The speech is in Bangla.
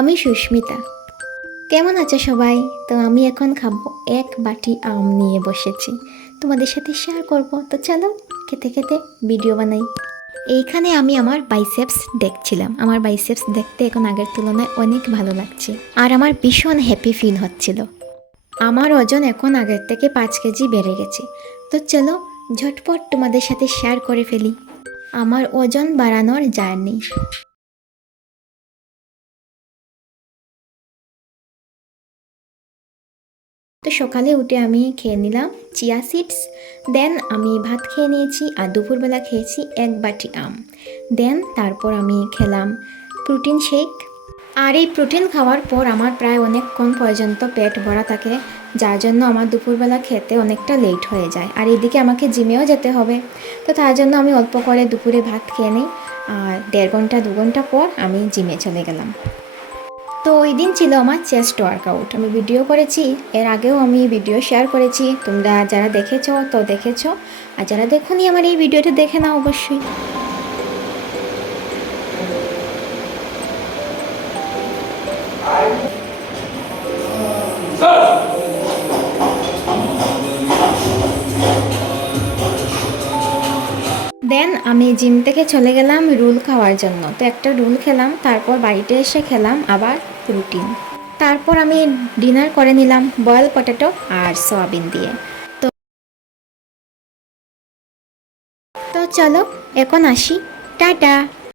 আমি সুস্মিতা। কেমন আছো সবাই? তো আমি এখন খাবো এক বাটি আম নিয়ে বসেছি, তোমাদের সাথে শেয়ার করব। তো চলো খেতে খেতে ভিডিও বানাই। এইখানে আমি আমার বাইসেপস দেখছিলাম। আমার বাইসেপস দেখতে এখন আগের তুলনায় অনেক ভালো লাগছে, আর আমার ভীষণ হ্যাপি ফিল হচ্ছিল। আমার ওজন এখন আগের থেকে 5 কেজি বেড়ে গেছে। তো চলো ঝটপট তোমাদের সাথে শেয়ার করে ফেলি আমার ওজন বাড়ানোর জার্নি। তো সকালে উঠে আমি খেয়ে নিলাম চিয়া সিডস, দেন আমি ভাত খেয়ে নিয়েছি, আর দুপুরবেলা খেয়েছি এক বাটি আম। দেন তারপর আমি খেলাম প্রোটিন শেক। আর এই প্রোটিন খাওয়ার পর আমার প্রায় অনেকক্ষণ পর্যন্ত পেট ভরা থাকে, যার জন্য আমার দুপুরবেলা খেতে অনেকটা লেট হয়ে যায়। আর এদিকে আমাকে জিমেও যেতে হবে, তো তার জন্য আমি অল্প করে দুপুরে ভাত খেয়ে নিই, আর 1.5 ঘন্টা 2 ঘন্টা পর আমি জিমে চলে গেলাম। তো ওই দিন ছিল আমার চেস্ট ওয়ার্কআউট, আমি ভিডিও করেছি, এর আগেও আমি ভিডিও শেয়ার করেছি। তোমরা যারা দেখেছো তো দেখেছো, আর যারা দেখোনি আমার এই ভিডিওটা দেখে নাও অবশ্যই। দেন আমি জিম থেকে চলে গেলাম রোল খাওয়ার জন্য। তো একটা রোল খেলাম, তারপর বাড়িতে এসে খেলাম আবার প্রোটিন। তারপর আমি ডিনার করে নিলাম বয়েল পটেটো আর সয়াবিন দিয়ে। তো তো চলো এখন আসি, টাটা।